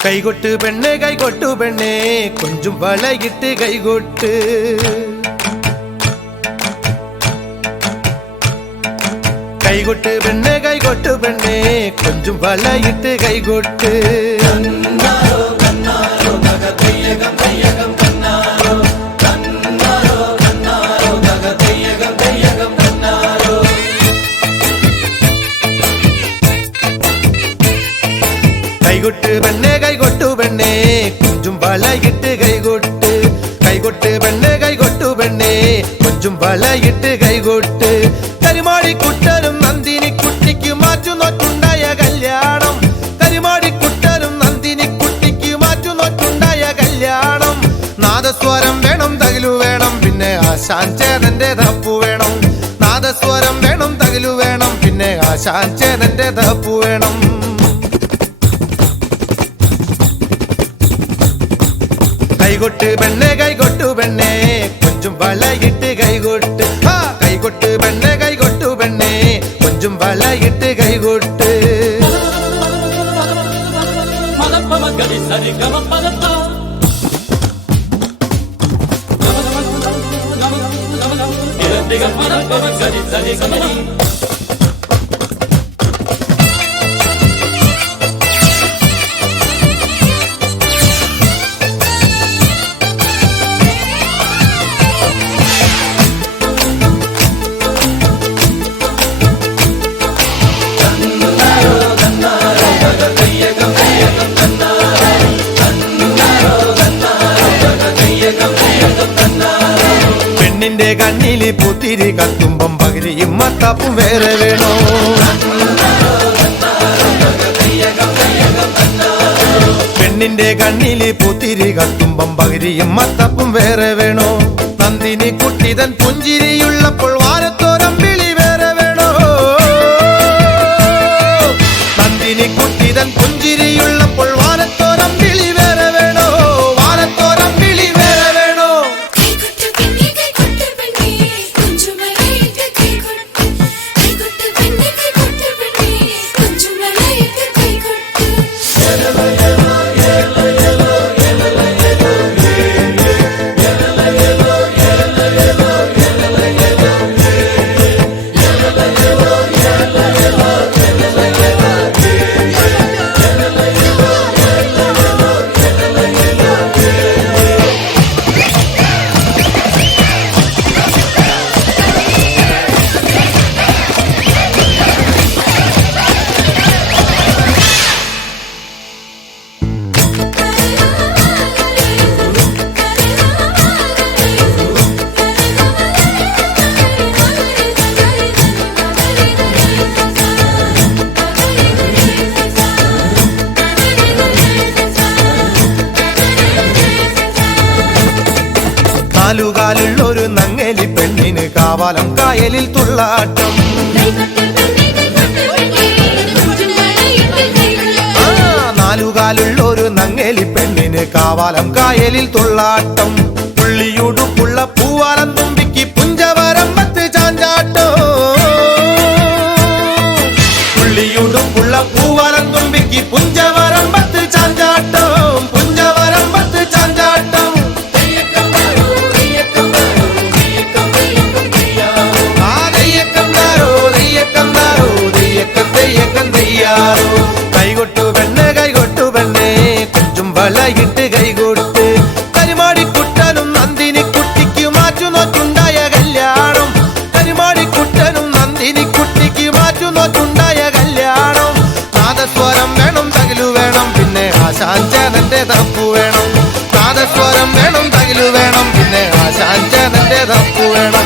കൈകൊട്ട് പെണ്ണേ കൈകൊട്ടു പെണ്ണേ കൊഞ്ചും വളയിട്ട് കൈകൊട്ട് കൈകൊട്ട് പെണ്ണേ കൈകൊട്ടു പെണ്ണേ കൊഞ്ചും വളയിട്ട് കൈകൊട്ട് കൈകൊട്ട് പെണ്ണേ കൈകൊട്ടു പെണ്ണേ കൊഞ്ചും വളയിട്ട് കൈകൊട്ട് കൈകൊട്ട് പെണ്ണേ കൈകൊട്ടു പെണ്ണേ കൊഞ്ചും വളയിട്ട് കൈകൊട്ട് കരിമാടിക്കുട്ടനും നന്ദിനിക്കുട്ടിക്ക് മാറ്റുനോറ്റുണ്ടായ കല്യാണം കരിമാടിക്കുട്ടനും നന്ദിനിക്കുട്ടിക്ക് മാറ്റുനോറ്റുണ്ടായ കല്യാണം നാദസ്വരം വേണം തകിലു വേണം പിന്നെ ആശാൻ ചേതന്റെ തപ്പു വേണം നാദസ്വരം വേണം തകിലു വേണം പിന്നെ ആശാൻ ചേതന്റെ തപ്പു വേണം കൈകൊട്ട് പെണ്ണേ കൈകൊട്ടു പെണ്ണേ കൊഞ്ചും വളയിട്ട് കൈകൊട്ട് കൈകൊട്ട് പെണ്ണേ കൈകൊട്ടു പെണ്ണേ കൊഞ്ചും വളയിട്ട് കൈകൊട്ട് പെണ്ണിന്റെ കണ്ണില് പുത്തിരി കത്തുമ്പം പകിരിയും മത്താപ്പും വേറെ വേണോ പെണ്ണിന്റെ കണ്ണില് പുത്തിരി കത്തുമ്പം പകിരിയും മത്താപ്പും വേറെ വേണോ നന്ദിനി കുട്ടിതൻ പുഞ്ചിരിയുള്ളപ്പോൾ വാരത്തോരമ്പിളി വേറെ വേണോ നന്ദിനി കുട്ടിതൻ പുഞ്ചിരിയുള്ളപ്പോൾ വാരത്തോരമ്പിളി വേറെ വേണോ വാരത്തോരമ്പിളി വേറെ വേണോ നാലുകാലുള്ളൊരു നങ്ങേലി പെണ്ണിന് കാവാലം കായലിൽ തുള്ളാട്ടം നാലുകാലുള്ളൊരു നങ്ങേലി പെണ്ണിന് കാവാലം കായലിൽ തുള്ളാട്ടം പുള്ളിയുടുപ്പുള്ള പൂവാലം തുമ്പിക്ക് പുഞ്ചവരമ്പത്ത് ചാഞ്ചാട്ടോ പുള്ളിയുടുപ്പുള്ള പൂവാലം തുമ്പിക്ക് പുഞ്ചവരമ്പത്ത് ചാഞ്ചാട്ടം പുഞ്ചവരമ്പത്ത് ചാഞ്ചാട്ടം കൈകൊട്ടു പെണ്ണേ കൈകൊട്ടു പെണ്ണേ കൊഞ്ചും വളയിട്ട് കൈകൊട്ട് കരിമാടിക്കുട്ടനും നന്ദിനിക്കുട്ടിക്ക് മാറ്റുനോറ്റുണ്ടായ കല്യാണം കരിമാടിക്കുട്ടനും നന്ദിനിക്കുട്ടിക്ക് മാറ്റുനോറ്റുണ്ടായ കല്യാണം നാദസ്വരം വേണം തകിലു വേണം പിന്നെ ആശാൻ ചേതന്റെ തപ്പു വേണം നാദസ്വരം വേണം തകിലു വേണം പിന്നെ ആശാൻ ചേതന്റെ തപ്പു വേണം